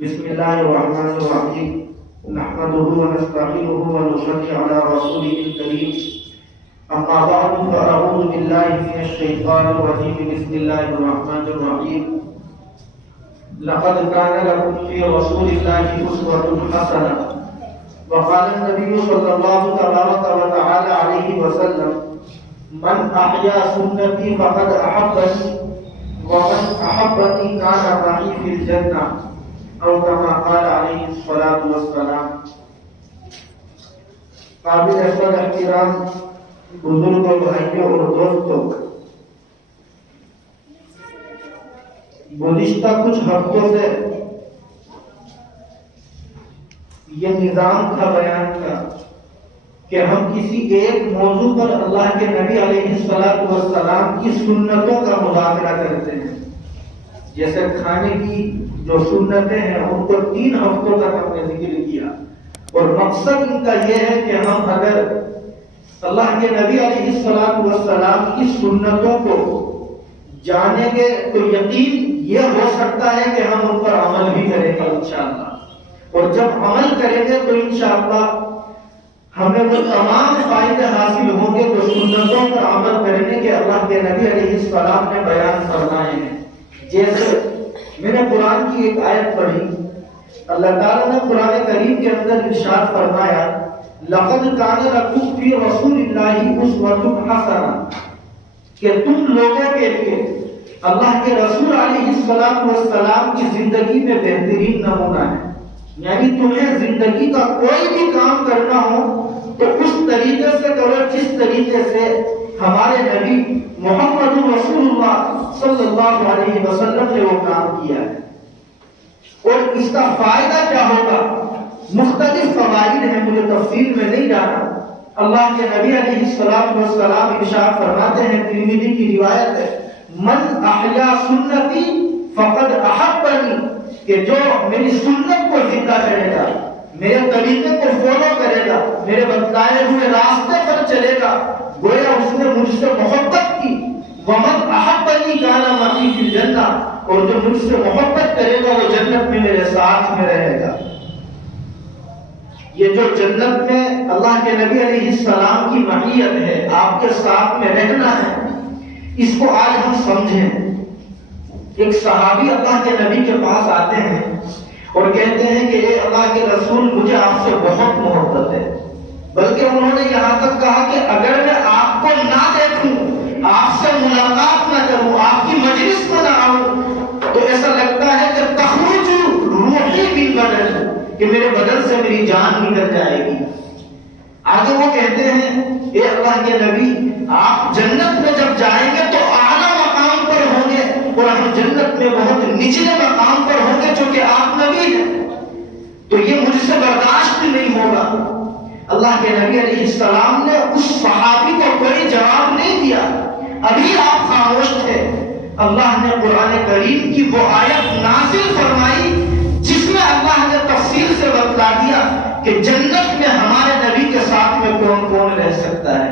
بسم الله الرحمن الرحيم نحمده ونستعينه ونصلي على رسوله الكريم أما بعد فأعوذ بالله من الشيطان الرجيم بسم الله الرحمن الرحيم لقد كان لكم في رسول الله أسوة حسنة وقال النبي صلى الله تبارك وتعالى عليه وسلم من أحيا سنتي فقد أحبني ومن أحبني كان معي في الجنة او كما قال علیہ الصلوۃ والسلام۔ قابل احترام بزرگوں، بھائیوں اور دوستوں، گزشتہ کچھ ہفتوں سے یہ نظام تھا بیان کا کہ ہم کسی ایک موضوع پر اللہ کے نبی علیہ الصلوۃ والسلام کی سنتوں کا مذاکرہ کرتے ہیں۔ جیسے کھانے کی جو سنتیں ہیں ان کو 3 ہفتوں تک ہم نے ذکر کیا، اور مقصد ان کا یہ ہے کہ ہم اگر اللہ کے نبی علیہ الصلوۃ والسلام کی سنتوں کو جانیں گے تو یقین یہ ہو سکتا ہے کہ ہم ان پر عمل بھی کریں گے انشاءاللہ، اور جب عمل کریں گے تو انشاءاللہ ہمیں وہ تمام فائدے حاصل ہوں گے جو سنتوں پر عمل کرنے کے اللہ کے نبی علیہ السلام نے بیان فرمائے ہیں۔ جیسے میں نے قرآن کی ایک آیت پڑھی، اللہ تعالیٰ نے قرآن کریم کے اندر ارشاد فرمایا لَقَدْ كَانَ لَكُمْ فِي رَسُولِ اللَّهِ أُسْوَةٌ حَسَنَةٌ، کہ تم لوگوں کے لیے اللہ کے رسول علیہ السلام کی زندگی میں بہترین نمونہ ہے۔ یعنی تمہیں زندگی کا کوئی بھی کام کرنا ہو تو اس طریقے سے کرو جس طریقے سے ہمارے نبی محمد رسول اللہ صلی اللہ علیہ وسلم نے وہ کام کیا ہے۔ اور اس کا فائدہ کیا ہوگا؟ مختلف فوائد ہیں، مجھے تفصیل میں نہیں جانا۔ اللہ کے نبی علیہ السلام ارشاد فرماتے ہیں، ترمذی کی روایت ہے، من احیا سنتی فقد احبنی، کہ جو میری سنت کو زندہ کرے گا، میرے طریقے کو فالو کرے گا، میرے بتائے ہوئے راستے پر چلے گا، گویا اس نے مجھ سے محبت کی۔ ومن احبنی کان معی فی الجنہ، اور جو مجھ سے محبت کرے گا وہ جنت میں میرے ساتھ میں رہے گا۔ یہ جو جنت میں اللہ کے نبی علیہ السلام کی معیت ہے، آپ کے ساتھ میں رہنا ہے، اس کو آج ہم سمجھیں۔ ایک صحابی اللہ کے نبی کے پاس آتے ہیں اور کہتے ہیں کہ اے اللہ کے رسول، مجھے آپ سے بہت محبت ہے، بلکہ انہوں نے یہاں تک کہا کہ اگر میں آپ کو نہ دیکھوں، آپ سے ملاقات نہ کروں، آپ کی مجلس میں نہ آؤں، تو ایسا لگتا ہے کہ تخرج روحی من بدن، کہ میرے بدن سے میری جان نکل جائے گی۔ آگے وہ کہتے ہیں اے اللہ کے نبی، آپ جنت میں جب جائیں گے تو اعلیٰ مقام پر ہوں گے، اور ہم جنت میں بہت نچلے مقام پر ہوں گے چونکہ آپ نبی ہیں، تو یہ مجھ سے برداشت نہیں ہوگا۔ اللہ کے نبی علیہ السلام نے اس صحابی کو کوئی جواب نہیں دیا، ابھی آپ خاموش تھے۔ اللہ نے قرآن کریم کی وہ آیت نازل فرمائی جس میں اللہ نے تفصیل سے بتلا دیا کہ جنت میں ہمارے نبی کے ساتھ میں کون کون رہ سکتا ہے۔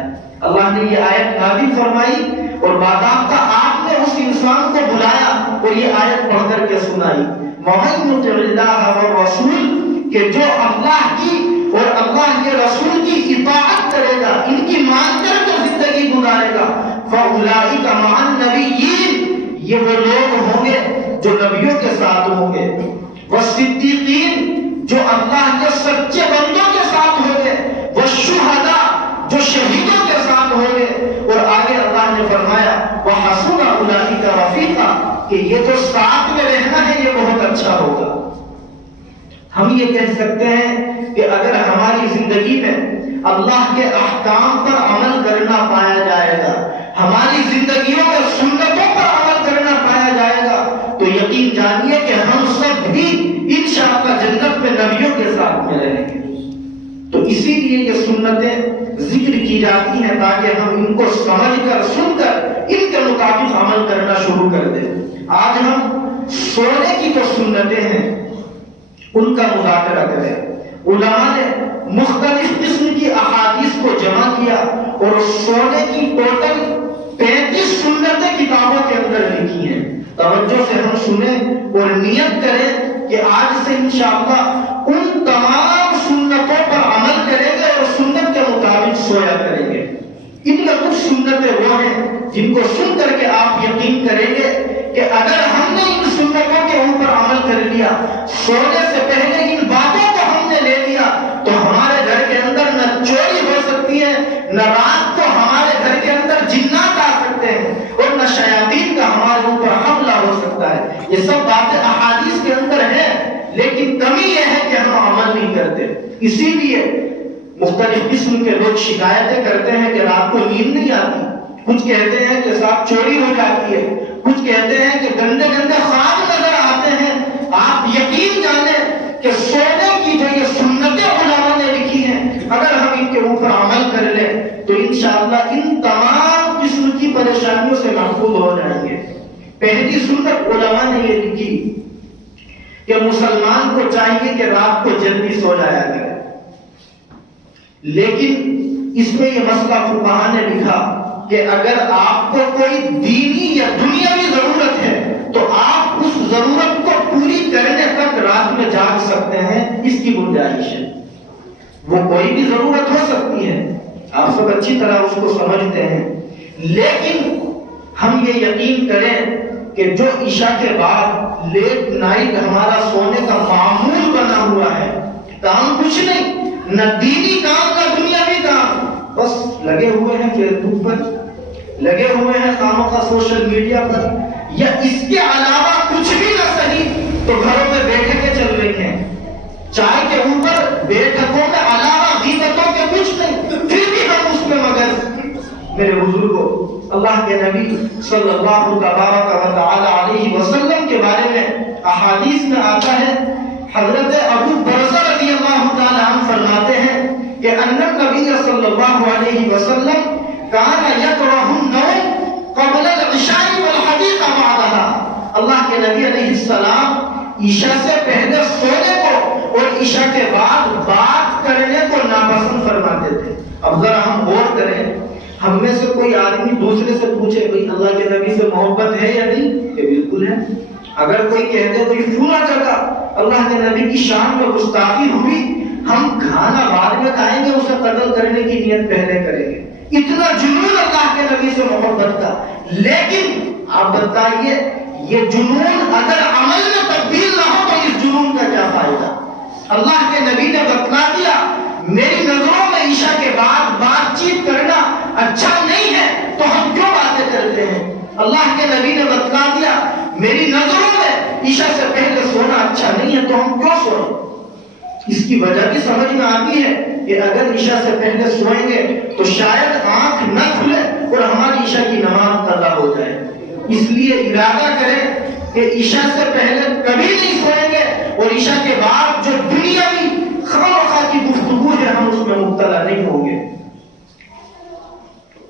اللہ نے یہ آیت نازل فرمائی اور باضابطہ آپ نے اس انسان کو بلایا اور یہ آیت پڑھ کر کے سنائی، وَمَن يُطِعِ اللَّهَ وَالرَّسُولَ، کہ جو اللہ کی اور اللہ کے رسول کی اطاعت کرے گا، ان کی مان کر کے زندگی گزارے گا، فَأُولَٰئِكَ مَعَ النَّبِيِّينَ، یہ وہ لوگ ہوں گے جو نبیوں کے ساتھ ہوں گے، وَالصِّدِّيقِينَ، جو اللہ کے سچے بندوں کے ساتھ ہوں گے، وَالشُّهَدَاء، جو شہیدوں کے ساتھ ہوں گے، اور آگے اللہ نے فرمایا وَحَسُنَ أُولَٰئِكَ رَفِيقًا، کہ یہ جو ساتھ میں رہنا ہے یہ بہت اچھا ہوگا۔ ہم یہ کہہ سکتے ہیں کہ اگر ہماری زندگی میں اللہ کے احکام پر عمل کرنا پایا جائے گا، ہماری زندگیوں میں سنتوں پر عمل کرنا پایا جائے گا، تو یقین جانیے کہ ہم سب بھی انشاءاللہ جنت میں نبیوں کے ساتھ میں رہیں گے۔ تو اسی لیے یہ سنتیں ذکر کی جاتی ہیں تاکہ ہم ان کو سمجھ کر، سن کر، ان کے مطابق عمل کرنا شروع کر دیں۔ آج ہم سونے کی جو سنتیں ہیں ان کا مذاکرہ کریں۔ علماء نے مختلف قسم کی احادیث کو جمع کیا اور سونے کی ٹوٹل 35 سنتیں کتابوں کے اندر لکھی ہیں۔ توجہ سے ہم سنیں اور نیت کریں کہ آج سے انشاءاللہ ان تمام سنتوں پر عمل کریں گے اور سنت کے مطابق سویا کریں گے۔ ان میں کچھ سنتیں وہ ہیں جن کو سن کر کے آپ یقین کریں گے کہ اگر ہم نے ان سنتوں کے اوپر عمل کر لیا، سونے سے پہلے ان باتوں کو ہم نے لے لیا، تو ہمارے گھر کے اندر نہ چوری ہو سکتی ہے، نہ رات کو ہمارے گھر کے اندر جنات آ سکتے ہیں، اور نہ شیاطین کا ہمارے اوپر حملہ ہو سکتا ہے۔ یہ سب باتیں احادیث کے اندر ہیں، لیکن کمی یہ ہے کہ ہم عمل نہیں کرتے۔ اسی لیے مختلف قسم کے لوگ شکایتیں کرتے ہیں کہ رات کو نیند نہیں آتی، کچھ کہتے ہیں کہ صاحب چوری ہو جاتی ہے، کچھ کہتے ہیں کہ گندے گندے خواب نظر آتے ہیں۔ آپ یقین جانیں کہ سونے کی جو یہ سنتیں علماء نے لکھی ہیں، اگر ہم ان کے اوپر عمل کر لیں تو انشاءاللہ ان تمام قسم کی پریشانیوں سے محفوظ ہو جائیں گے۔ پہلی سنت علماء نے یہ لکھی کہ مسلمان کو چاہیے کہ رات کو جلدی سو جایا کرے، لیکن اس میں یہ مسئلہ فقہاء نے لکھا کہ اگر آپ کو کوئی دینی یا دنیاوی ضرورت ہے تو آپ اس ضرورت کو پوری کرنے تک رات میں جاگ سکتے ہیں، اس کی گنجائش ہے۔ وہ کوئی بھی ضرورت ہو سکتی ہے، آپ سب اچھی طرح اس کو سمجھتے ہیں، لیکن ہم یہ یقین کریں کہ جو عشاء کے بعد لیٹ نائٹ ہمارا سونے کا معمول بنا ہوا ہے، کام کچھ نہیں، نہ دینی کام نہ دنیاوی کام، بس لگے ہوئے ہیں فیس بک پر، لگے ہوئے ہیں خامخواہ سوشل میڈیا پر، یا اس کے علاوہ کچھ بھی نہ صحیح تو گھروں میں بیٹھکیں چل رہی ہیں، چائے کے اوپر بیٹھکوں میں علاوہ غیبتوں کے کچھ نہیں، پھر بھی ہم اس میں مگن۔ میرے بزرگوں، اللہ کے نبی صلی اللہ تبارک و تعالی علیہ وسلم کے بارے میں احادیث میں آتا ہے، حضرت ابو برزہ رضی اللہ تعالی عنہ فرماتے ہیں کہ ان النبی صلی اللہ علیہ وسلم کان یکرہ النوم قبل العشاء والحدیث بعدها۔ اللہ کے نبی علیہ السلام عشاء سے پہلے سونے کو اور عشاء کے بعد بات کرنے کو ناپسند فرماتے تھے۔ اب ذرا ہم غور کریں، ہم میں سے کوئی آدمی دوسرے سے پوچھے بھئی اللہ کے نبی سے محبت ہے یا نہیں؟ کہ بالکل ہے۔ اگر کوئی کہتے بھئی فلاں جگہ اللہ کے نبی کی شان میں گستاخی ہوئی، ہم کھانا بعد میں کھائیں گے، اسے قتل کرنے کی نیت پہلے کریں گے۔ اتنا جنون اللہ کے نبی سے محبت کا، لیکن آپ بتائیے یہ جنون اگر عمل میں تبدیل نہ ہو تو اس جنون کا کیا فائدہ؟ اللہ کے نبی نے بتلا دیا میری نظروں میں عشاء کے بعد بات چیت کرنا اچھا نہیں ہے، تو ہم کیوں باتیں کرتے ہیں؟ اللہ کے نبی نے بتلا دیا میری نظروں میں عشاء سے پہلے سونا اچھا نہیں ہے، تو ہم کیوں سوئیں؟ اس کی وجہ بھی سمجھ میں آتی ہے کہ اگر عشاء سے پہلے سوئیں گے تو شاید آنکھ نہ کھلے اور ہماری عشاء کی نماز قضا ہو جائے۔ اس لیے ارادہ کریں کہ عشاء سے پہلے کبھی نہیں سوئیں گے، اور عشاء کے بعد جو دنیاوی خواہ کی گفتگو ہے ہم اس میں مبتلا نہیں ہوں گے۔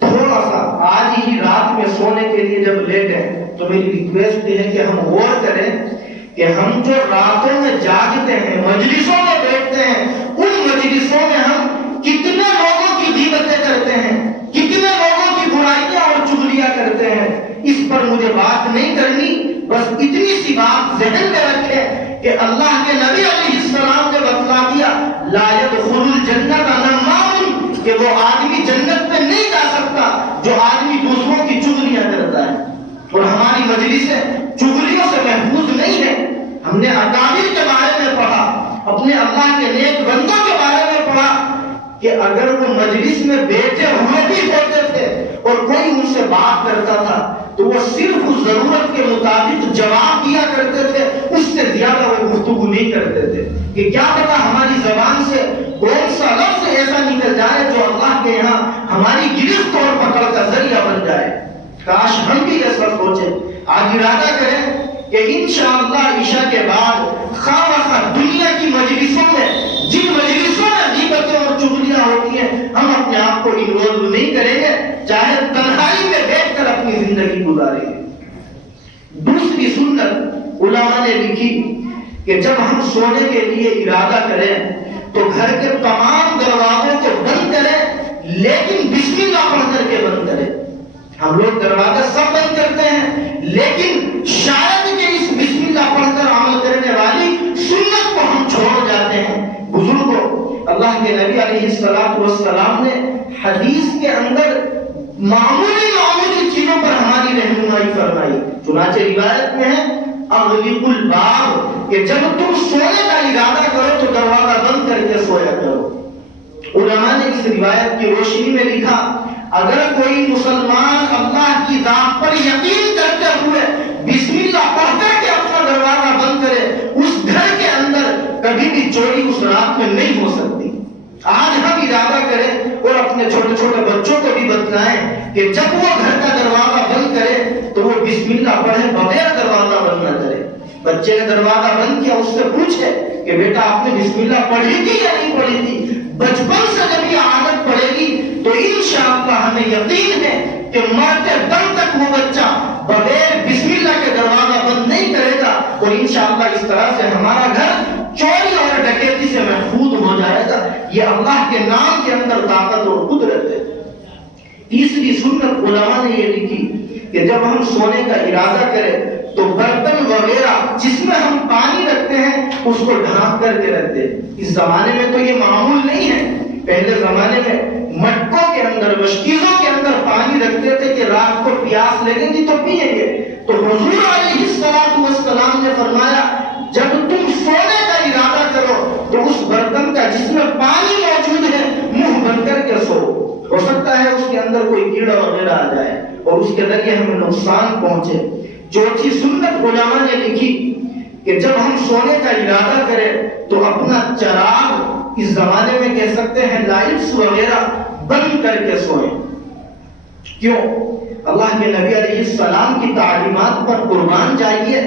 تھوڑا سا آج ہی رات میں سونے کے لیے جب لیٹیں تو میری ریکویسٹ یہ ہے کہ ہم غور کریں کہ ہم جو راتوں میں جاگتے ہیں، مجلسوں میں بیٹھتے ہیں، ان مجلسوں میں ہم کتنے لوگوں کی غیبتیں کرتے ہیں، کتنے لوگوں کی برائیاں اور چغلیاں کرتے ہیں۔ اس پر مجھے بات نہیں کرنی، بس اتنی سی بات ذہن میں رکھیں کہ اللہ کے نبی علیہ السلام نے بتلا دیا لا يدخل الجنت نمام، کہ وہ آدمی جنت میں نہیں جا سکتا جو آدمی دوسروں کی چغلیاں کرتا ہے۔ اور ہماری مجلسیں چغلیوں سے محفوظ نہیں ہے۔ ہم نے اکابر کے بارے میں پڑھا، اپنے اللہ کے نیک بندوں کے بارے میں پڑھا کہ اگر وہ مجلس میں بیٹھے ہوئے بھی ہوتے تھے اور کوئی ان سے بات کرتا تھا تو وہ صرف اس ضرورت کے مطابق جواب دیا کرتے تھے، اس سے زیادہ وہ گفتگو نہیں کرتے تھے کہ کیا پتا ہماری زبان سے کون سا لفظ ایسا نکل جائے جو اللہ کے یہاں ہماری گرفت اور پکڑ کا ذریعہ بن جائے۔ کاش ہم بھی ایسا سوچیں۔ آج ارادہ کریں کہ انشاءاللہ عشاء کے بعد خواہ دنیا کی مجلسوں میں، جن مجلسوں میں غیبتیں اور چغلیاں ہوتی ہیں، ہم اپنے آپ کو انوالو نہیں کریں گے، چاہے تنہائی میں بیٹھ کر اپنی زندگی گزاریں گے۔ دوسری سنت علماء نے لکھی کہ جب ہم سونے کے لیے ارادہ کریں تو گھر کے تمام دروازوں کو بند کریں، لیکن بسم اللہ پڑھ کر کے بند کریں۔ ہم لوگ دروازہ سب بند کرتے ہیں، لیکن شاید کہ اس بسم اللہ پڑھ کر عمل کرنے والی کے نبی علیہ السلام نے حدیث کے اندر معمولی چیزوں پر ہماری رہنمائی فرمائی. چنانچہ روایت میں ہے اغلق الباب کہ جب تم سونے کا ارادہ کرو تو دروازہ بند کر کے سویا کرو. علماء نے اس روایت کی روشنی میں لکھا اگر کوئی مسلمان اللہ کی ذات پر یقین کرتے ہوئے بسم اللہ پڑھ کر کے اپنا دروازہ بند کرے اس گھر کے اندر کبھی بھی چوری اس رات میں نہیں ہو سکتی. آج ہم ارادہ کریں اور اپنے چھوٹے چھوٹے بچوں کو بھی بتلائیں کہ جب وہ گھر کا دروازہ بند کرے تو وہ بسم اللہ پڑھے بغیر دروازہ بند نہ کرے. بچے نے دروازہ بند کیا اس سے پوچھے کہ بیٹا آپ نے بسم اللہ پڑھی تھی یا نہیں پڑھی تھی. بچپن سے جب یہ عادت پڑے گی تو انشاءاللہ ہمیں یقین ہے کہ مرتے دم تک وہ بچہ بغیر بسم اللہ کے دروازہ بند نہیں کرے گا اور انشاءاللہ اس طرح سے ہمارا گھر چوری اور ڈکیتی سے محفوظ ہو جائے گا. یہ اللہ کے نام کے اندر طاقت اور قدرت ہے. تیسری سنت علماء نے یہ لکھی کہ جب ہم سونے کا ارادہ کریں تو برتن وغیرہ جس میں ہم پانی رکھتے ہیں اس کو ڈھانپ کر کے رکھتے ہیں. اس زمانے میں تو یہ معمول نہیں ہے. پہلے زمانے میں مٹکوں کے اندر مشکیزوں کے اندر پانی رکھتے تھے کہ رات کو پیاس لگے گی تو پیئیں گے. تو حضور علیہ السلام نے فرمایا جب تم سونے کا ارادہ کرو تو اس برتن کا جس میں پانی موجود ہے منہ بند کر کے سو. ہو سکتا ہے اس کے اندر کوئی کیڑا وغیرہ آ جائے اور اس کے ذریعے ہمیں نقصان پہنچے. چوتھی سنت علماء نے لکھی کہ جب ہم سونے کا ارادہ کریں تو اپنا چراغ اس زمانے میں کہہ سکتے ہیں لائٹس وغیرہ بند کر کے سوئیں. کیوں؟ اللہ کے نبی علیہ السلام کی تعلیمات پر قربان جائیے.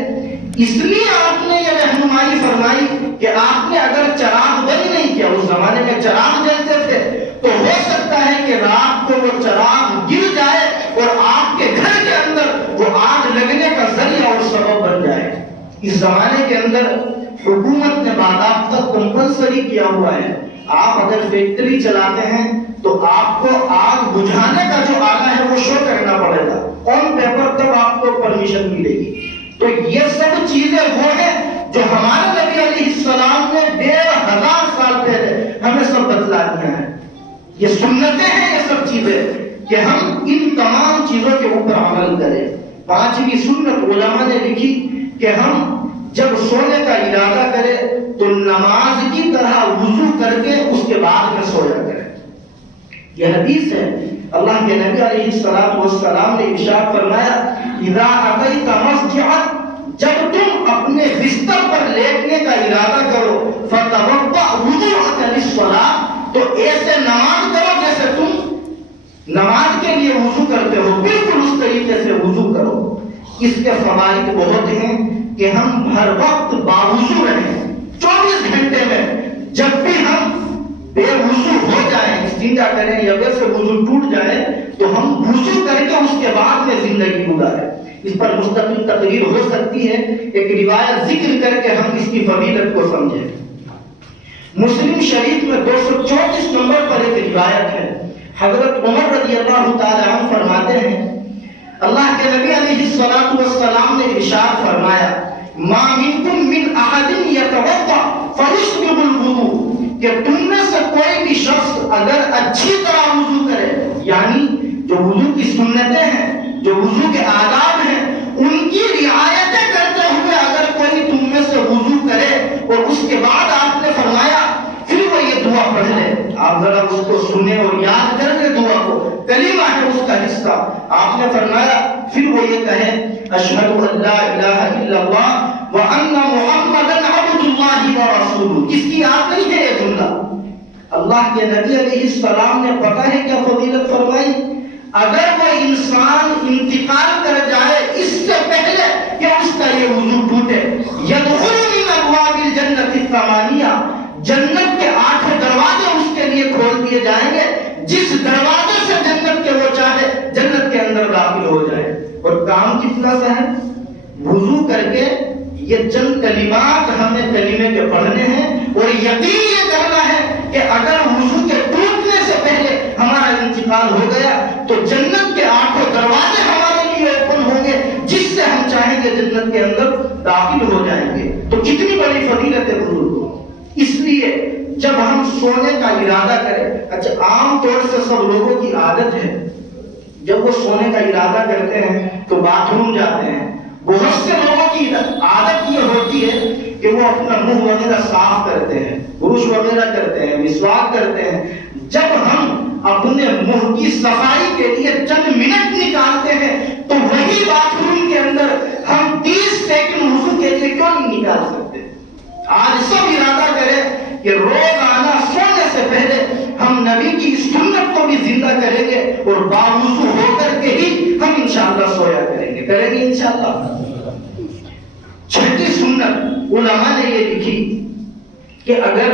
اس لیے آپ نے یہ رہنمائی فرمائی کہ آپ نے اگر چراغ بند نہیں کیا, اس زمانے میں چراغ جلتے تھے, تو ہو سکتا ہے کہ رات کو وہ چراغ گر جائے اور آپ کے گھر کے اندر وہ آگ لگنے کا ذریعہ اور سبب بن جائے. اس زمانے کے اندر حکومت نے باضابطہ کمپلسری کیا ہوا ہے. آپ اگر فیکٹری چلاتے ہیں تو آپ کو آگ بجھانے کا جو آلہ ہے وہ شو کرنا پڑے گا آن پیپر, تب آپ کو پرمیشن ملے گی. تو یہ سب چیزیں وہ ہیں جو ہمارے نبی علیہ السلام نے 1500 سال پہلے ہمیں سب بتلا دیا ہے. یہ سنتیں ہیں یہ سب چیزیں کہ ہم ان تمام چیزوں کے اوپر عمل کریں. پانچویں سنت علماء نے لکھی کہ ہم جب سونے کا ارادہ کریں تو نماز کی طرح وضو کر کے اس کے بعد میں سویا کریں. یہ حدیث ہے. اللہ کے نبی علیہ السلام نے ارشاد فرمایا اذا اتیت مسجدا, جب تم اپنے بستر پر لیٹنے کا ارادہ کرو فتوضا وضوءک للصلاۃ, تو ایسے نماز کرو جیسے تم نماز کے لیے وضو کرتے ہو, بالکل اس طریقے سے وضو کرو. اس کے فوائد بہت ہیں کہ ہم ہر وقت باوضو رہیں. 24 گھنٹے میں جب بھی ہم بے وضو ہو جائیں, استنجا کریں یا ویسے وضو ٹوٹ جائے تو ہم وضو کر کے اس کے بعد میں زندگی گزاریں. اس پر مستقل تقریر ہو سکتی ہے, ایک روایت ذکر کر کے ہم اس کی فضیلت کو سمجھیں. مسلم شریف میں 234 نمبر پر ایک روایت ہے. حضرت عمر رضی اللہ تعالی عنہ فرماتے ہیں اللہ کے نبی علیہ السلام نے ارشاد فرمایا ما منکم من احد یتوضا فیسبغ الوضوء, کہ تم میں سے کوئی بھی شخص اگر اچھی طرح وضو کرے, یعنی جو وضو کی سنتیں ہیں, جو وضو کے آداب ہیں, ان کی رعایتیں کرتے ہوئے اگر کوئی تم میں سے وضو کرے اور اس کے بعد آپ نے فرمایا پھر وہ یہ دعا پڑھ لے. آپ ذرا اس کو سنیں اور یاد کر لیں دعا کو, کلمہ ہے اس کا حصہ. آپ نے فرمایا پھر وہ یہ کہے اشہد ان لا الہ الا اللہ وان محمدا عبد اللہ ورسولہ. کس کی یاد نہیں ہے یہ جملہ؟ اللہ کے نبی علیہ السلام نے پتہ ہے کیا فضیلت فرمائی؟ اگر کوئی انسان انتقال کر جائے اس سے پہلے کہ اس کا یہ وضو ٹوٹے, یدخل من ابواب الجنۃ الثمانیہ, جنت کے 8 دروازے اس کے لیے کھول دیے جائیں گے, جس دروازے سے جنت کے وہ چاہے جنت کے اندر داخل ہو جائے. اور کام کتنا سا ہے, وضو کر کے یہ چند کلمات ہمیں کلمے کے پڑھنے ہیں اور یقین یہ کرنا ہے کہ اگر وضو کے ٹوٹنے سے پہلے ہمارا انتقال ہو گیا تو جنت کے 8 دروازے ہمارے لیے اوپن ہوں گے, جس سے ہم چاہیں گے جنت کے اندر داخل ہو جائیں گے. تو کتنی بڑی فضیلت ہے وضو کو. اس لیے جب ہم سونے کا ارادہ کریں، اچھا عام طور سے سب لوگوں کی عادت ہے جب وہ سونے کا ارادہ کرتے ہیں تو باتھ روم جاتے ہیں. بہت سے لوگوں کی عادت یہ ہوتی ہے کہ وہ اپنا منہ وغیرہ صاف کرتے ہیں، برش وغیرہ کرتے ہیں، مسواک کرتے ہیں. جب ہم اپنے منہ کی صفائی کے لیے چند منٹ نکالتے ہیں تو وہی باتھ روم کے اندر ہم 30 سیکنڈ وضو کے لیے کیوں نہیں نکال سکتے؟ آج سب ارادہ کریں کہ روزانہ سونے سے پہلے ہم نبی کی سنت کو بھی زندہ کریں گے اور باوضو ہو کر کے ہی ہم انشاءاللہ سویا کریں گے انشاءاللہ. چھٹی سنت علماء نے یہ لکھی کہ اگر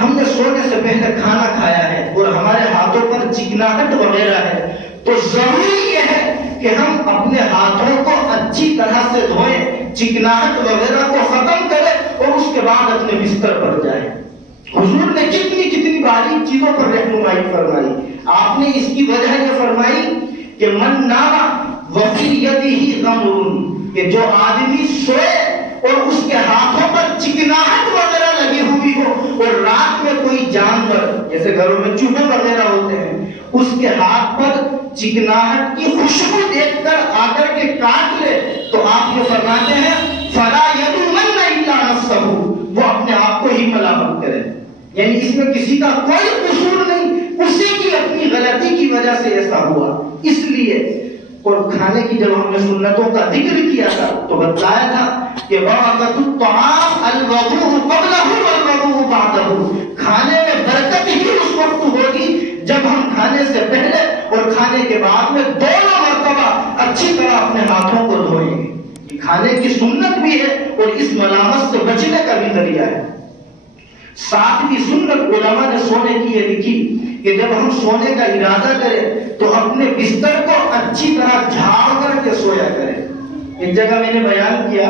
ہم نے سونے سے پہلے کھانا کھایا ہے اور ہمارے ہاتھوں پر چکناہٹ وغیرہ ہے تو ضروری یہ ہے کہ ہم اپنے ہاتھوں کو اچھی طرح سے دھوئیں، چکناہٹ وغیرہ کو ختم کریں اور اس کے بعد اپنے بستر پر جائیں. حضور نے کتنی باریک چیزوں پر رہنمائی فرمائی. آپ نے اس کی وجہ یہ فرمائی کہ من نام وفی یدہ غمر، کہ جو آدمی سوئے اور اس کے ہاتھوں پر چکناہٹ وغیرہ لگی ہوئی ہو اور رات میں کوئی جانور جیسے گھروں میں چوہے وغیرہ ہوتے ہیں اس کے ہاتھ پر چکناہٹ کی خوشبو دیکھ کر آ کر کے کاٹ لے تو آپ یہ فرماتے ہیں فلا یلومن الا نفسہ، وہ اپنے آپ کو ہی ملامت کرے. یعنی اس میں کسی کا کوئی قصور نہیں، اسی کی اپنی غلطی کی وجہ سے ایسا ہوا. اس لیے اور کھانے کی جب ہم نے سنتوں کا ذکر کیا تھا تو بتلایا تھا کہ برکت الطعام الوضوء قبلہ والوضوء بعدہ، کھانے میں برکت ہی اس وقت ہوگی جب ہم کھانے سے پہلے اور کھانے کے بعد میں دونوں مرتبہ اچھی طرح اپنے ہاتھوں کو دھوئیں گے. یہ کھانے کی سنت بھی ہے اور اس ملامت سے بچنے کا بھی ذریعہ ہے. ساتویں سنت علماء نے سونے کی یہ لکھی کہ جب ہم سونے کا ارادہ کریں تو اپنے بستر کو اچھی طرح جھاڑ کر کے سویا کریں. ایک جگہ میں نے بیان کیا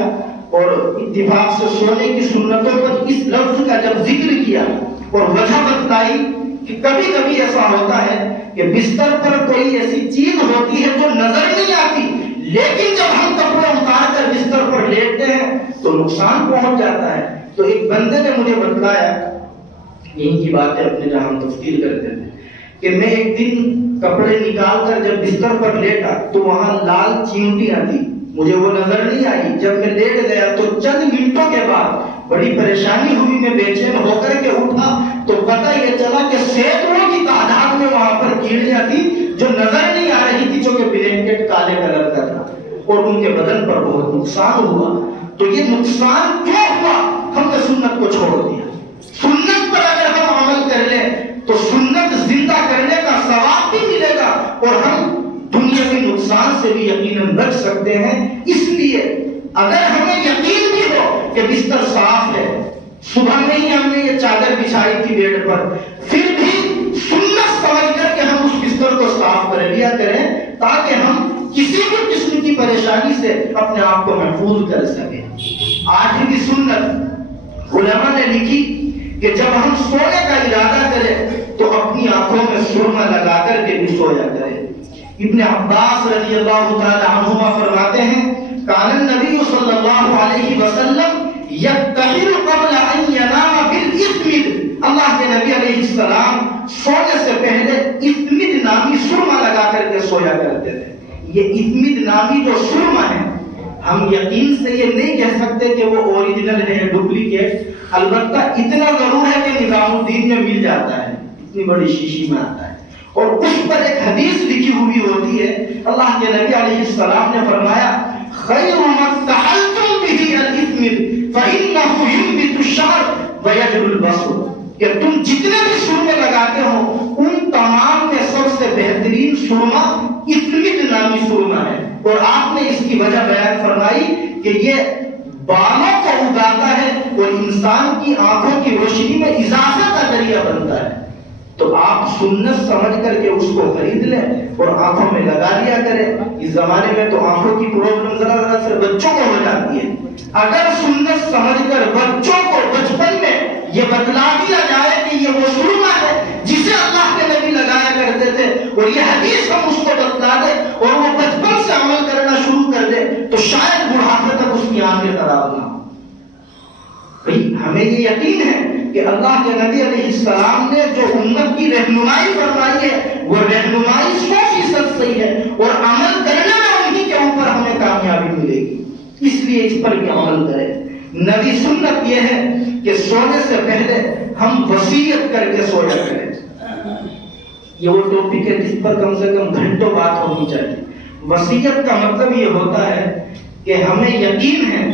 اور اتفاق سے سونے کی سنتوں پر اس لفظ کا جب ذکر کیا اور وجہ بتلائی کہ کبھی کبھی ایسا ہوتا ہے کہ بستر پر کوئی ایسی چیز ہوتی ہے جو نظر نہیں آتی، لیکن جب ہم کپڑے اتار کر بستر پر لیٹتے ہیں تو نقصان پہنچ جاتا ہے. تو ایک بندے نے مجھے بتلایا، یہیں کی بات ہے اپنے جہاں ہم تفصیل کرتے تھے، کہ میں ایک دن کپڑے نکال کر جب بستر پر لیٹا تو وہاں لال چیونٹیاں تھی، مجھے وہ نظر نہیں آئی. جب میں لیٹ گیا تو چند منٹوں کے بعد بڑی پریشانی ہوئی، میں بے چین ہو کر کے اٹھا تو پتہ یہ چلا کہ سینکڑوں کی تعداد میں وہاں پر کیڑیاں تھی جو نظر نہیں آ رہی تھی، چونکہ بلینکٹ کالے کلر کا تھا اور ان کے بدن پر بہت نقصان ہوا. تو یہ نقصان کیوں ہوا؟ ہم نے سنت کو چھوڑ دیا. سنت پر اگر ہم عمل کر لیں تو سنت زندہ کرنے کا ثواب بھی ملے گا اور ہم دنیاوی نقصان سے بھی یقیناً بچ سکتے ہیں. اس لیے اگر ہمیں یقین بھی ہو کہ بستر صاف ہے، صبح میں ہی ہم نے یہ چادر بچھائی تھی بیڈ پر، پھر بھی سنت سمجھ کر کے ہم اس بستر کو صاف کر لیا کریں تاکہ ہم کسی بھی قسم کی پریشانی سے اپنے آپ کو محفوظ کر سکیں. آٹھویں سنت علماء نے لکھی کہ جب ہم سونے کا ارادہ کریں تو اپنی آنکھوں میں سرما لگا کر کے بھی سویا کریں. ابن عباس رضی اللہ تعالی عنہما فرماتے ہیں کان النبی صلی اللہ علیہ وسلم یتحر قبل ان ینام بالاثمد، اللہ کے نبی علیہ السلام سونے سے پہلے اثمد نامی سرما لگا کر کے سویا کرتے تھے. یہ اثمد نامی جو سرما ہے ہم یقین سے یہ نہیں کہہ سکتے کہ وہ اوریجنل ہے ڈپلیکیٹ، البتہ اتنا ضرور ہے کہ نظام الدین میں مل جاتا ہے، اتنی بڑی شیشی میں آتا ہے اور اس پر ایک حدیث لکھی ہوئی ہوتی ہے. اللہ کے نبی علیہ السلام نے فرمایا خیر ما تحلتم به الاثمد فانه ينبت الشعر ويجل البصر، کہ تم جتنے بھی سرمے لگاتے ہو ان تمام میں سب سے بہترین سرما اثمد نامی سرما ہے. اور آپ نے اس کی وجہ بیان فرمائی کہ یہ بالوں کو اگاتا ہے اور انسان کی آنکھوں کی روشنی میں اضافے کا ذریعہ بنتا ہے. تو آپ سنت سمجھ کر کے اس کو خرید لیں اور آنکھوں میں لگا لیا کریں. اس زمانے میں تو آنکھوں کی پرابلم ذرا سے بچوں کو ہو جاتی ہے. اگر سنت سمجھ کر بچوں کو بچپن میں یہ بتلا دیا جائے کہ یہ وہ سرما ہے جسے اللہ کے نبی لگایا کرتے تھے اور یہ حدیث ہم اس کو بتلا دیں اور وہ بچپن سے عمل کرنا شروع کر دے تو شاید بڑھاپے تک اس کی آنکھیں خراب نہ ہو. ہمیں یہ یقین ہے کہ اللہ کے نبی علیہ السلام نے جو امت کی رہنمائی فرمائی ہے وہ رہنمائی 100% صحیح ہے، اور عمل کرنے میں انہی کے اوپر ہمیں کامیابی ملے گی، اس لیے اس پر بھی عمل کریں۔ نبی سنت یہ ہے کہ سونے سے پہلے ہم وصیت کر کے سویا کریں۔ یہ وہ ٹاپک ہے جس پر کم سے کم گھنٹوں بات ہونی چاہیے۔ وصیت کا مطلب یہ ہوتا ہے کہ ہمیں یقین ہے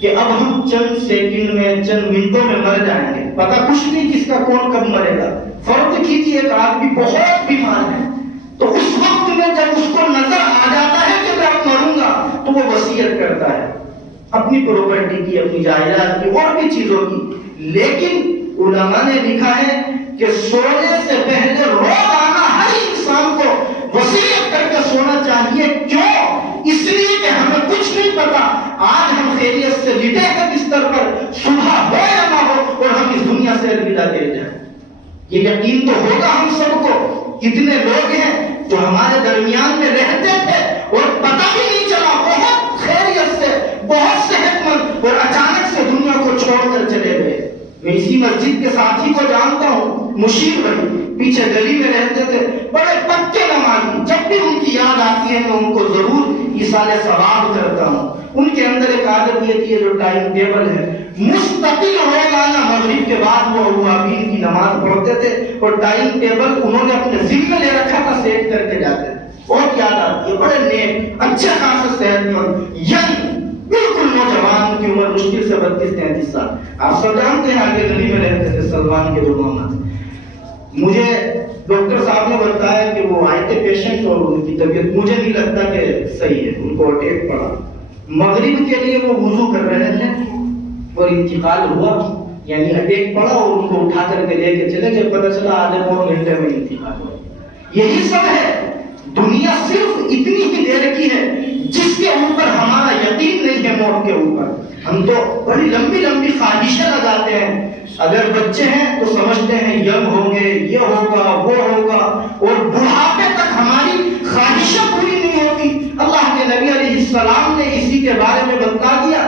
کہ اب ہم چند سیکنڈ میں چند منٹوں میں مر جائیں گے، پتہ کچھ نہیں کس کا کون کب مرے گا۔ فرض کیجیے ایک آدمی بہت بیمار ہے، تو اس وقت میں جب اس کو نظر آ جاتا ہے کہ میں اب مروں گا تو وہ وصیت کرتا ہے اپنی پراپرٹی کی، اپنی جائیداد کی، اور بھی چیزوں کی۔ لیکن علماء نے لکھا ہے کہ سونے سے پہلے روزانہ ہر انسان کو وصیت کر کے سونا چاہیے۔ کیوں؟ اس لیے کہ ہمیں کچھ نہیں پتا آج ہم خیریت سے لیٹے ہیں بستر پر، صبح ہو یا نہ ہو اور ہم اس دنیا سے الوداع دے جائیں۔ یہ یقین تو ہوگا ہم سب کو۔ کتنے لوگ ہیں جو ہمارے درمیان میں رہتے تھے اور پتہ بھی نہیں چلا، بہت خیریت سے، بہت صحت مند، اور اچانک سے دنیا کو چھوڑ کر چلے گئے۔ میں اسی مسجد کے ساتھی کو جانتا ہوں، مشیر بھائی، پیچھے گلی میں رہتے تھے، بڑے پکے نمازی، جب بھی ان کی یاد آتی ہے میں ان کو ضرور ایصال ثواب کرتا ہوں۔ ان کے اندر ایک عادت یہ تھی، جو ٹائم ٹیبل ہے، مستقل روزانہ مغرب کے بعد وہ اوابین کی نماز پڑھتے تھے، اور ٹائم ٹیبل انہوں نے اپنے ذمہ لے رکھا تھا، سیٹ کر کے جاتے تھے۔ بہت یاد آتی ہے، بڑے نیک، اچھے خاصے صحت مند، ینگ، بالکل نوجوان، کی عمر مشکل سے 32-33 سال۔ آپ سب جانتے ہیں آگے گلی میں رہتے تھے سلمان کے جو محمد۔ مجھے ڈاکٹر صاحب نے بتایا کہ وہ آئے تھے پیشنٹ اور ان کی طبیعت مجھے نہیں لگتا کہ صحیح ہے، ان کو اٹیک پڑا۔ مغرب کے لیے وہ وضو کر رہے تھے اور انتقال ہوا، یعنی اٹیک پڑا اور ان کو اٹھا کر کے لے کے چلے گئے، پتہ چلا آدھے پون گھنٹے میں انتقال ہوا۔ یہی سب ہے، دنیا صرف اتنی ہی دیر کی ہے جس کے اوپر ہمارا یقین نہیں ہے موت کے اوپر۔ ہم تو بڑی لمبی لمبی خواہشیں لگاتے ہیں، اگر بچے ہیں تو سمجھتے ہیں ینگ ہوں گے، یہ ہوگا وہ ہوگا، اور بڑھاپے تک ہماری خواہشیں پوری نہیں ہوتی۔ اللہ کے نبی علیہ السلام نے اسی کے بارے میں بتا دیا،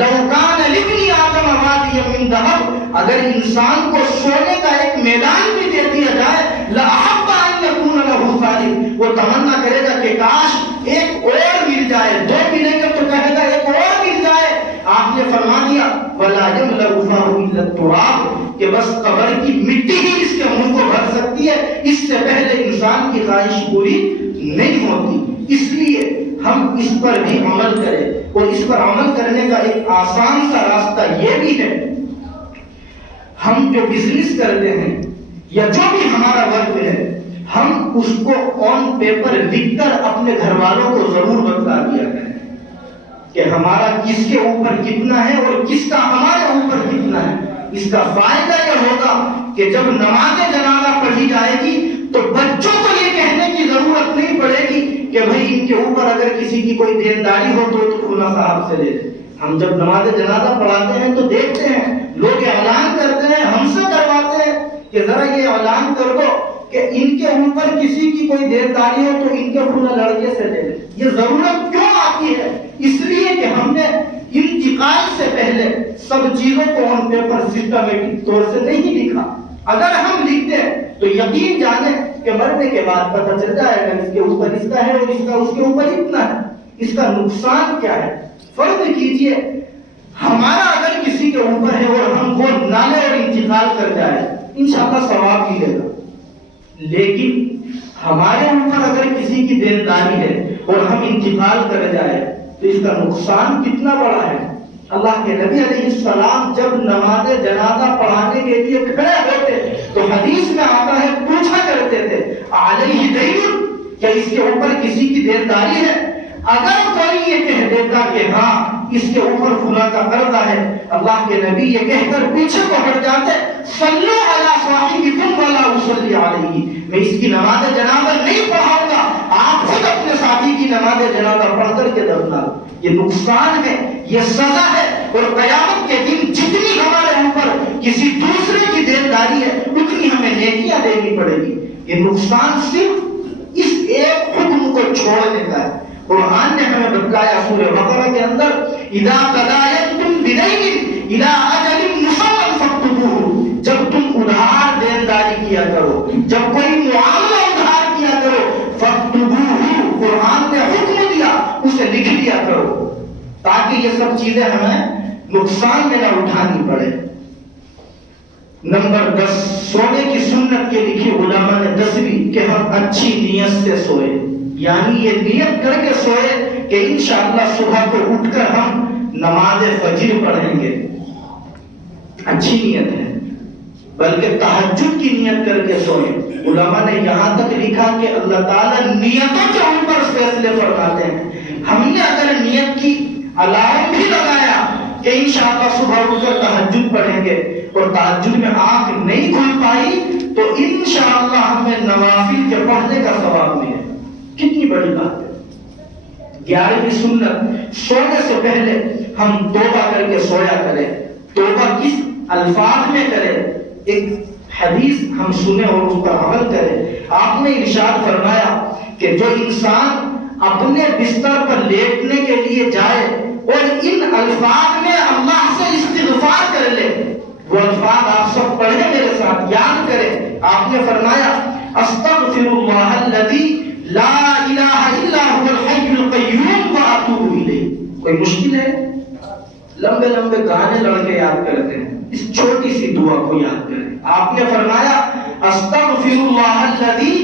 لَوْ كَانَ لِابْنِ آدَمَ وَادِيٌ مِّن ذَهَبٍ، اگر انسان کو سونے کا ایک میدان بھی دے دیا جائے، لَأَحَبَّ أَن يَكُونَ لَهُ ثَالِثٌ، وہ تمنا کرے گا کہ کاش ایک اور مل جائے، دو ملیں گے تو کہے گا ایک اور مل جائے۔ آپ نے فرما دیا وَلَا يَمْلَأُ فَاهُ إِلَّا التُّرَابُ، کہ بس قبر کی مٹی ہی اس کے منہ کو بھر سکتی ہے، اس سے پہلے انسان کی خواہش پوری نہیں ہوتی۔ اس لیے ہم اس پر بھی عمل کریں، اور اس پر عمل کرنے کا ایک آسان سا راستہ یہ بھی ہے، ہم جو بزنس کرتے ہیں یا جو بھی ہمارا ورک ہے، ہم اس کو آن پیپر لکھ کر اپنے گھر والوں کو ضرور بتا دیا کریں کہ ہمارا کس کے اوپر کتنا ہے اور کس کا ہمارے اوپر کتنا ہے۔ اس کا فائدہ یہ ہوگا کہ جب نماز جنازہ پڑھی جائے گی تو بچوں کو یہ کہنے کی ضرورت نہیں پڑے گی کہ بھئی ان کے اوپر اگر کسی کی کوئی دینداری ہو تو فلاں صاحب سے لے لیں۔ ہم جب نماز جنازہ پڑھاتے ہیں تو دیکھتے ہیں لوگ اعلان کرتے ہیں، ہم سے کرواتے ہیں کہ ذرا یہ اعلان کر دو کہ ان کے اوپر کسی کی کوئی دینداری ہو تو ان کے فلاں لڑکے سے لے لیں۔ یہ ضرورت کیوں آتی ہے؟ اس لیے کہ ہم نے انتقال سے پہلے سب چیزوں کو آن پیپر سسٹمیٹک طور سے نہیں لکھا۔ اگر ہم لکھتے ہیں تو یقین جانیں کہ مرنے کے بعد پتہ چل جائے گا اس کے اوپر اس کا ہے اور اس کا اس کے اوپر اتنا ہے، اس کا نقصان کیا ہے۔ فرض کیجئے ہمارا اگر کسی کے اوپر ہے اور ہم وہ نہ لیں اور انتقال کر جائے، انشاءاللہ ثواب ملے گا، لیکن ہمارے اوپر اگر کسی کی دینداری ہے اور ہم انتقال کر جائے تو اس کا نقصان کتنا بڑا ہے۔ اللہ کے نبی علیہ السلام جب نماز جنازہ پڑھانے کے لیے کھڑے ہوتے تو حدیث میں آتا ہے پوچھا کرتے تھے علیہ دین، کیا اس کے اوپر کسی کی دینداری ہے؟ اگر کوئی یہ کہہ دیتا کہ ہاں اس کے اوپر فلاں کا قرضہ ہے، اللہ کے نبی یہ کہہ کر پیچھے کو ہٹ جاتے صلو علی صاحبکم ولا اصلی علیہ، میں اس کی نماز جنازہ نہیں پڑھاؤں گا، آپ خود اپنے ساتھی کی نماز جنازہ پڑھ کر کے دفنا دو۔ یہ نقصان ہے، یہ سزا ہے، اور قیامت کے دن جتنی ہمارے اوپر کسی دوسرے کی دینداری ہے اتنی ہمیں نیکیاں دینی پڑے گی۔ یہ نقصان صرف اس ایک حکم کو چھوڑنے کا ہے۔ قرآن نے ہمیں بتلایا سورہ بقرہ کے اندر اذا تداینتم بدین الی اجل مسمى فاکتبوہ، جب کوئی معاملہ ادھار کیا کرو فاکتبوہ، قرآن نے حکم دیا اسے لکھ لیا کرو، تاکہ یہ سب چیزیں ہمیں نقصان میں نہ اٹھانی پڑے۔ نمبر 10، سونے کی سنت یہ لکھی علماء نے 10ویں کہ ہم اچھی نیت سے سوئے، یعنی یہ نیت کر کے سوئے کہ انشاءاللہ صبح کو اٹھ کر ہم نماز فجر پڑھیں گے، اچھی نیت ہے، بلکہ تہجد کی نیت کر کے سوئے۔ علماء نے یہاں تک لکھا کہ اللہ تعالیٰ نیتوں کے اوپر فیصلے فرماتے ہیں۔ ہم نے اگر نیت کی الارم بھی لگایا کہ انشاءاللہ صبح اٹھ کر تہجد پڑھیں گے اور تہجد میں آنکھ نہیں کھل پائی تو انشاءاللہ ہمیں نوافل کے پڑھنے کا ثواب ملے۔ کتنی بڑی بات ہے۔ 11ویں سنت، سونے سے پہلے ہم توبہ کر کے سویا کریں۔ توبہ کس الفاظ میں کریں؟ ایک حدیث ہم سنیں اور اس پر عمل کریں۔ آپ نے ارشاد فرمایا کہ جو انسان اپنے بستر پر لیٹنے کے لیے جائے اور ان الفاظ میں اللہ سے استغفار کر لے، وہ الفاظ آپ سب پڑھیں میرے ساتھ، یاد کریں۔ آپ نے فرمایا استغفر اللہ الذی لا الہ الا هو الحی القیوم واتوب الیہ۔ کوئی مشکل ہے؟ لمبے لمبے گانے لڑکے یاد کرتے ہیں، اس چھوٹی سی دعا کو یاد کریں۔ آپ نے فرمایا استغفر اللہ الذی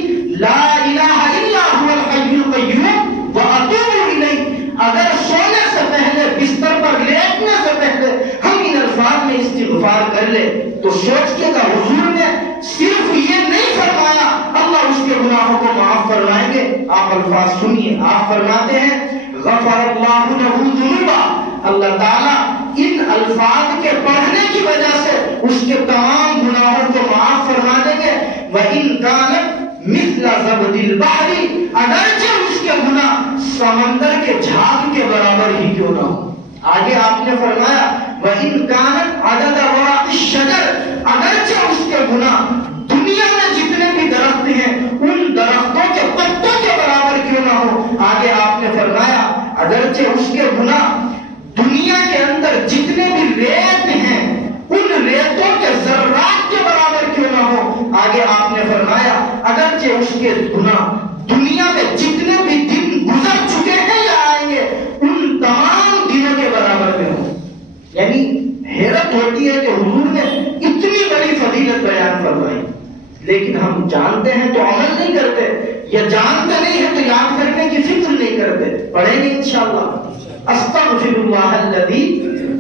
لا الہ الا هو الحی القیوم واتوب الیہ۔ اگر سونے سے پہلے بستر پر لیٹنے سے پہلے ہم ان الفاظ میں استغفار کر لیں تو سوچئے گا حضور نے صرف یہ نہیں فرمایا اللہ اس کے گناہوں کو معاف فرمائیں گے۔ آپ الفاظ سنیے، آپ فرماتے ہیں غفر اللہ لہ ذنوبہ، اللہ تعالیٰ ان الفاظ کے پڑھنے کی وجہ سے اس کے تمام گناہوں کو معاف فرما دیں گے۔ وَإِن كَانَتْ مِثْلَ زَبْدِ الْبَحْرِ، اگرچہ اس کے گناہ سمندر کے جھاگ کے برابر ہی کیوں نہ ہو۔ آگے آپ نے فرمایا وَإِن كَانَتْ عَدَدَ وَرَقِ الشَّجَرِ، اگرچہ اس کے گناہ دنیا میں جتنے بھی درخت ہیں ان درختوں کے پتوں کے برابر کیوں نہ ہو۔ آگے آپ نے فرمایا اگرچہ اس کے گناہ دنیا کے اندر جتنے بھی ریت ہیں ان ریتوں کے ذرات کے برابر کیوں نہ ہو۔ آگے آپ نے فرمایا اگرچہ اس کے گناہ دنیا میں جتنے بھی دن گزر چکے ہیں یا آئیں گے ان تمام دنوں کے برابر میں ہو۔ یعنی حیرت ہوتی ہے کہ حضور نے اتنی بڑی فضیلت بیان فرمائی، لیکن ہم جانتے ہیں تو عمل نہیں کرتے، یا جانتے نہیں ہیں تو یاد کرنے کی فکر نہیں کرتے۔ پڑھیں گے انشاءاللہ استغفر اللہ الذی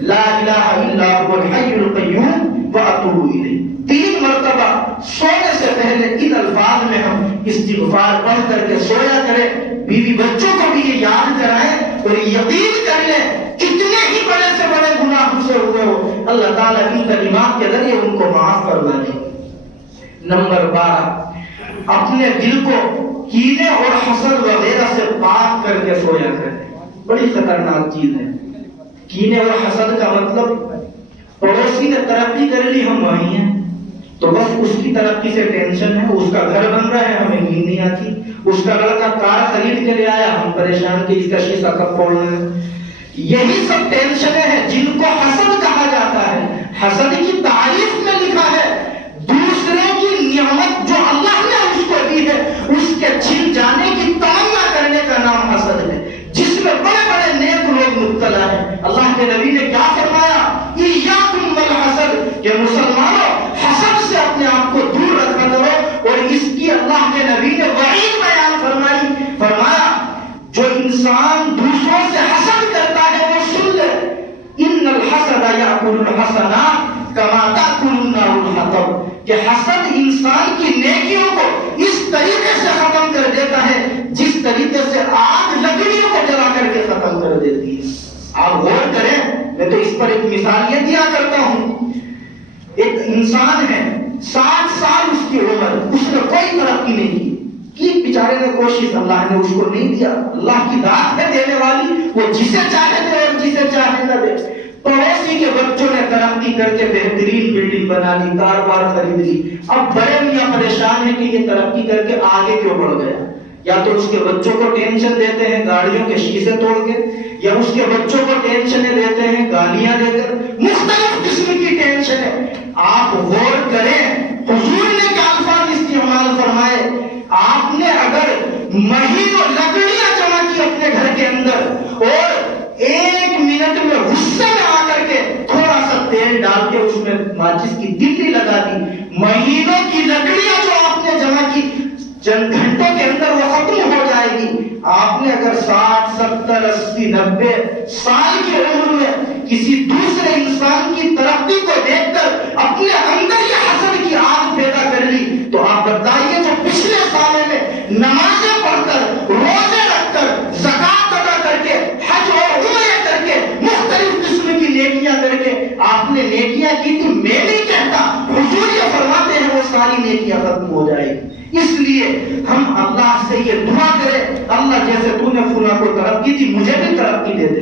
لا الہ الا هو الحی القیوم واتوب الیہ۔ 3 مرتبہ سونے سے پہلے ان الفاظ میں ہم استغفار پڑھ کر کے سویا کریں۔ بیوی بچوں کو بھی یہ یاد کرائیں اور یقین کر لیں کتنے ہی بڑے سے بڑے گناہ ہم سے ہوئے ہو اللہ تعالیٰ ان کلمات کے ذریعے ان کو معاف فرما دے۔ نمبر 12، اپنے دل کو کینے اور حسد وغیرہ سے پاک کر کے سویا کریں۔ بڑی خطرناک چیز ہے کینے اور حسد کا مطلب پڑوسی نے ترقی کر لی ہم وہیں ہیں تو بس اس کی ترقی سے ٹینشن ہے، اس کا گھر بن رہا ہے ہمیں نیند نہیں آتی، اس کا لڑکا کار خرید کے لے آیا ہم پریشان کہ اس کا شیشہ کب پھوڑنا ہے۔ یہی سب ٹینشنیں ہیں جن کو حسد کہا جاتا ہے۔ حسد کی تعریف میں لکھا ہے دوسرے کی نعمت جو اللہ نے اس کو دی ہے اس کے چھن جانے کی تمنا کرنے کا نام حسد ہے، جس میں بڑے بڑے نیک لوگ مبتلا ہیں۔ اللہ کے نبی نے کیا فرمایا ایاکم والحسد، کہ مسلمانوں حسد سے اپنے آپ کو دور رکھا کرو، اور اس کی اللہ کے نبی نے وعید بیان فرمائی، فرمایا جو انسان دوسروں سے حسد کرتا ہے وہ سن لے ان الحسد یاکل الحسنات کما تاکل النار الحطب، کہ حسد انسان کی نیکیوں کو اس طریقے سے ختم کر دیتا ہے جس طریقے سے آگ لکڑیوں کو جلا کر کے ختم کر دیتی ہے۔ آپ غور کریں، میں تو اس پر ایک مثال یہ دیا کرتا ہوں، ایک انسان ہے 60 سال اس کی عمر، اس نے کوئی ترقی نہیں کی بیچارے نے کوشش، اللہ نے اس کو نہیں دیا، اللہ کی ذات ہے دینے والی، وہ جسے چاہے دے اور جسے چاہے نہ دے۔ پڑوسی کے بچوں نے ترقی کر کے بہترین بلڈنگ بنا لی، کار بار خرید لی، اب بڑے میاں پریشان ہیں کہ یہ ترقی کر کے آگے کیوں بڑھ گیا۔ یا تو اس کے بچوں کو ٹینشن دیتے ہیں گاڑیوں کے شیشے توڑ کے، یا اس کے بچوں کو ٹینشنیں دیتے ہیں گالیاں دے کر، مختلف قسم کی ٹینشن ہے۔ آپ غور کریں حضور نے کیا الفاظ استعمال اس میں ماچس کی تیلی لگا دی، مہینوں کی لکڑیاں جو آپ نے جمع کی چند گھنٹوں کے اندر وہ ختم ہو جائے گی۔ آپ نے اگر 60 70 80 90 سال کی عمر میں کسی دوسرے انسان کی ترقی کو دیکھ کر اپنے اندر یہ حسد کی آگ پیدا کر لی، تو آپ بتائیے جو پچھلے سالوں میں نمازیں پڑھ کر، روزے رکھ کر، زکات ادا کر کے، حج اور عمرے کر کے، مختلف قسم کی نیکیاں کر کے آپ نے نیکیاں کی تھی، میں نہیں کہتا، حضور یہ فرماتے ہیں وہ ساری نیکیاں ختم ہو جائے گی۔ اس لیے ہم اللہ سے یہ دعا کریں، اللہ جیسے تو نے فلاں کو ترقی دی مجھے بھی ترقی دے دے،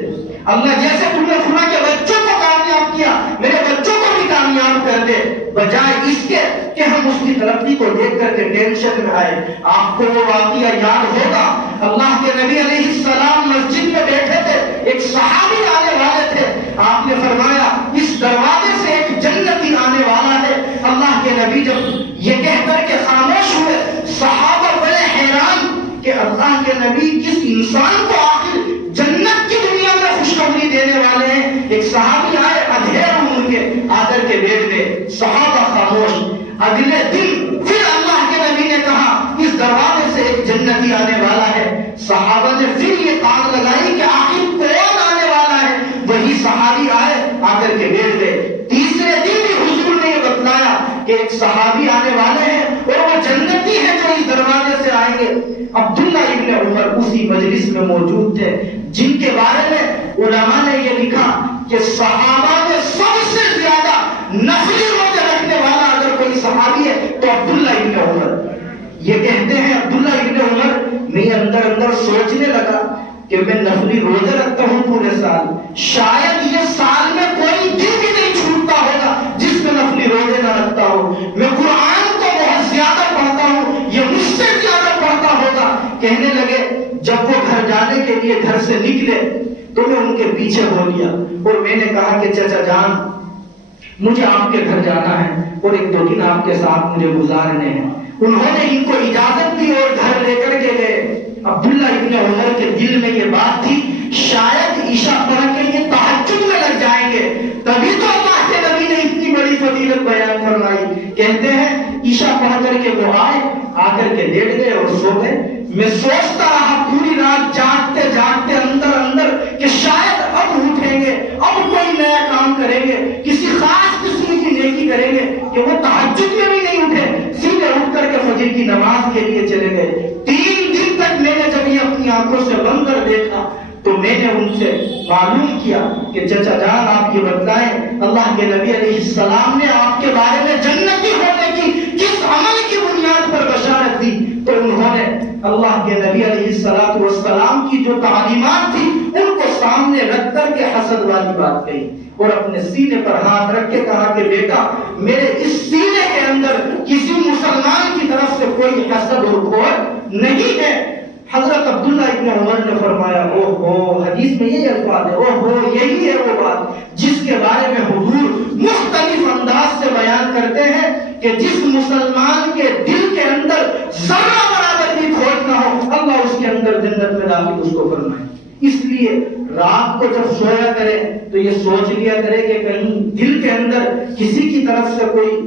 اللہ جیسے تو نے فلاں کے بچوں کو کامیاب کیا میرے بچوں کو بھی کامیاب کر دے، بجائے اس کے کہ ہم اس کی ترقی کو دیکھ کر کے ٹینشن میں آئے۔ آپ کو وہ واقعہ یاد ہوگا، اللہ کے نبی علیہ السلام مسجد میں بیٹھے تھے، ایک صحابی آنے والے تھے، آپ نے فرمایا اس دروازے سے ایک جنتی آنے والا ہے۔ اللہ کے نبی جب یہ کہہ کر کے خاموش ہوئے، صحابہ بڑے حیران کہ اللہ کے نبی کس انسان کو آخر جنت کی دنیا میں خوشخبری دینے والے ہیں۔ ایک صحابی آئے ادھیڑ عمر کے، آ کر کے بیٹھ گئے، صحابہ خاموش۔ اگلے دن پھر اللہ کے نبی نے کہا اس دروازے سے ایک جنتی آنے والا ہے۔ صحابہ نے پھر یہ کان لگائی کہ آخر کون آنے والا ہے؟ وہی صحابی آئے، آ کر کے بیٹھ گئے۔ تیسرے دن بھی حضور نے یہ بتلایا کہ ایک صحابی آنے والے ہیں اور وہ جنتی ہیں جو اس دروازے سے آئیں گے۔ عبداللہ ابن عمر اسی مجلس میں موجود تھے، جن کے بارے میں علماء نے یہ لکھا کہ صحابہ میں سب سے زیادہ نفلی روزے رکھنے والا اگر کوئی صحابی ہے تو عبداللہ ابن عمر۔ یہ کہتے ہیں عبداللہ ابن عمر، میں اندر اندر سوچنے لگا کہ میں نفلی روزے رکھتا ہوں پورے سال، شاید یہ سال میں کوئی دن بھی نہیں چھوٹتا ہوگا جس میں نفلی روزے نہ رکھتا ہوں، میں قرآن کو بہت زیادہ پڑھتا ہوں، یہ مجھ سے زیادہ پڑھتا ہوگا۔ کہنے لگے جب وہ گھر جانے کے لیے گھر سے نکلے تو میں ان کے پیچھے ہو لیا اور میں نے کہا کہ چچا جان مجھے آپ کے گھر جانا ہے اور ایک دو دن آپ کے ساتھ مجھے گزارنے ہیں۔ انہوں نے ان کو اجازت دی اور گھر لے کر کے گئے۔ عبداللہ ابن عمر کے دل میں یہ بات تھی شاید عشاء پڑھ کے یہ تہجد میں لگ جائیں گے، تبھی تو اللہ کے نبی نے اتنی بڑی فضیلت بیان فرمائی۔ کہتے ہیں عشاء پڑھ کر کے وہ آئے، آ کر کے لیٹ گئے اور سو گئے۔ میں سوچتا رہا پوری رات جاگتے جاگتے اندر اندر کہ شاید اب اٹھیں گے، اب کوئی نیا کام کریں گے، کسی خاص قسم کی نیکی کریں گے کہ وہ تہجد میں بھی نہیں اٹھے، سیدھے اٹھ کر کے فجر کی نماز کے لیے چلے گئے۔ 3 دن تک میں نے جب یہ اپنی آنکھوں سے منظر دیکھا تو میں نے ان سے معلوم کیا کہ چچا جان آپ یہ بتلائیں اللہ کے نبی علیہ السلام نے آپ کے بارے میں جنتی ہونے کی کس عمل کی بنیاد پر بشارت دی؟ تو انہوں نے اللہ کے نبی علیہ السلام کی جو تعلیمات تھی ان کو سامنے رکھ کر کے حسد والی بات کہی اور اپنے سینے پر ہاتھ رکھ کے کہا کہ بیٹا میرے اس سینے کے اندر کسی مسلمان کی طرف سے کوئی حسد اور کھوٹ نہیں ہے۔ حضرت عبداللہ ابن عمر نے فرمایا او ہو، حدیث میں یہ الفاظ ہے، او ہو یہی ہے وہ بات جس کے بارے میں حضور مختلف انداز سے بیان کرتے ہیں کہ جس مسلمان کے دل کے اندر ذرہ برابر بھی کھوٹ نہ ہو اللہ اس کے اندر جنت میں داخل اس کو فرمائے۔ اس لیے رات کو جب سویا کرے تو یہ سوچ لیا کرے کہ کہیں دل کے اندر کسی کی طرف سے کوئی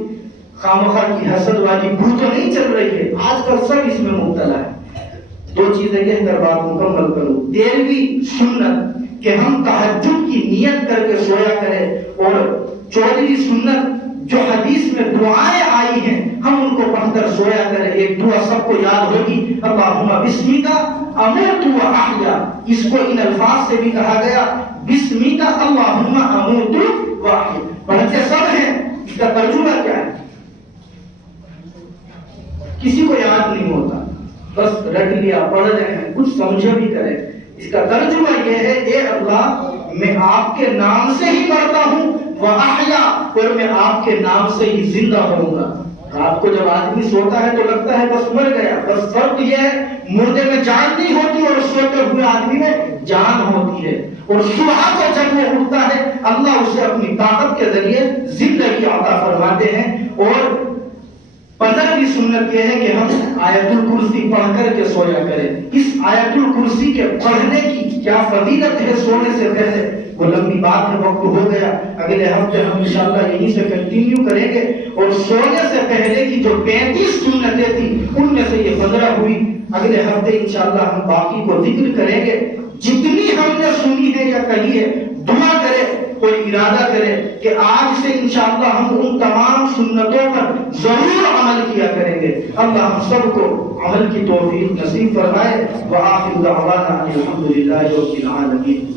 خامخواہ کی حسد والی بو تو نہیں چل رہی ہے۔ آج کل سب اس میں مبتلا ہے۔ 2 چیزیں کہہ کر بات مکمل کروں۔ 13ویں سنت کہ ہم تہجد کی نیت کر کے سویا کریں، اور 14ویں سنت جو حدیث میں دعائیں آئی ہیں ہم ان کو پڑھ کر سویا کریں۔ ایک دعا سب کو یاد ہوگی، اللہم بسمک اموت و احیا، اس کو ان الفاظ سے بھی کہا گیا بسمک اللہم اموت و احیا۔ پڑھتے سب ہیں، اس کا ترجمہ کیا ہے کسی کو یاد نہیں ہوتا، بس رٹ لیا، پڑھ رہے ہیں، کچھ سمجھے بھی کریں۔ اس کا ترجمہ یہ ہے اے اللہ میں آپ کے نام سے ہی مرتا ہوں وَأَحْيَا، اور میں آپ کے نام سے ہی زندہ ہوں گا۔ رات کو جب آدمی سوتا ہے تو لگتا ہے بس مر گیا، بس فرق یہ ہے مردے میں جان نہیں ہوتی اور سوتے ہوئے آدمی میں جان ہوتی ہے، اور صبح کو جب وہ اٹھتا ہے اللہ اسے اپنی طاقت کے ذریعے زندگی عطا فرماتے ہیں۔ اور 15ویں سنت یہ ہے کہ ہم آیت الکرسی پڑھ کر کے سویا کریں. اس آیت الکرسی کے پڑھنے کی کیا فضیلت ہے سونے سے پہلے، وہ لمبی بات ہے، وقت ہو گیا. اگلے ہفتے ہم انشاءاللہ یہیں سے کنٹینیو کریں گے. اور سونے سے پہلے کی جو 35 سنتیں تھی ان میں سے یہ 15 ہوئی. اگلے ہفتے انشاءاللہ ہم باقی کو ذکر کریں گے. جتنی ہم نے سنی ہے یا کہی ہے، دعا کرے، کوئی ارادہ کرے کہ آج سے انشاءاللہ ہم ان تمام سنتوں پر ضرور عمل کیا کریں گے. اللہ ہم سب کو عمل کی توفیق نصیب فرمائے. وآخر دعوانا ان الحمد للہ رب العالمین.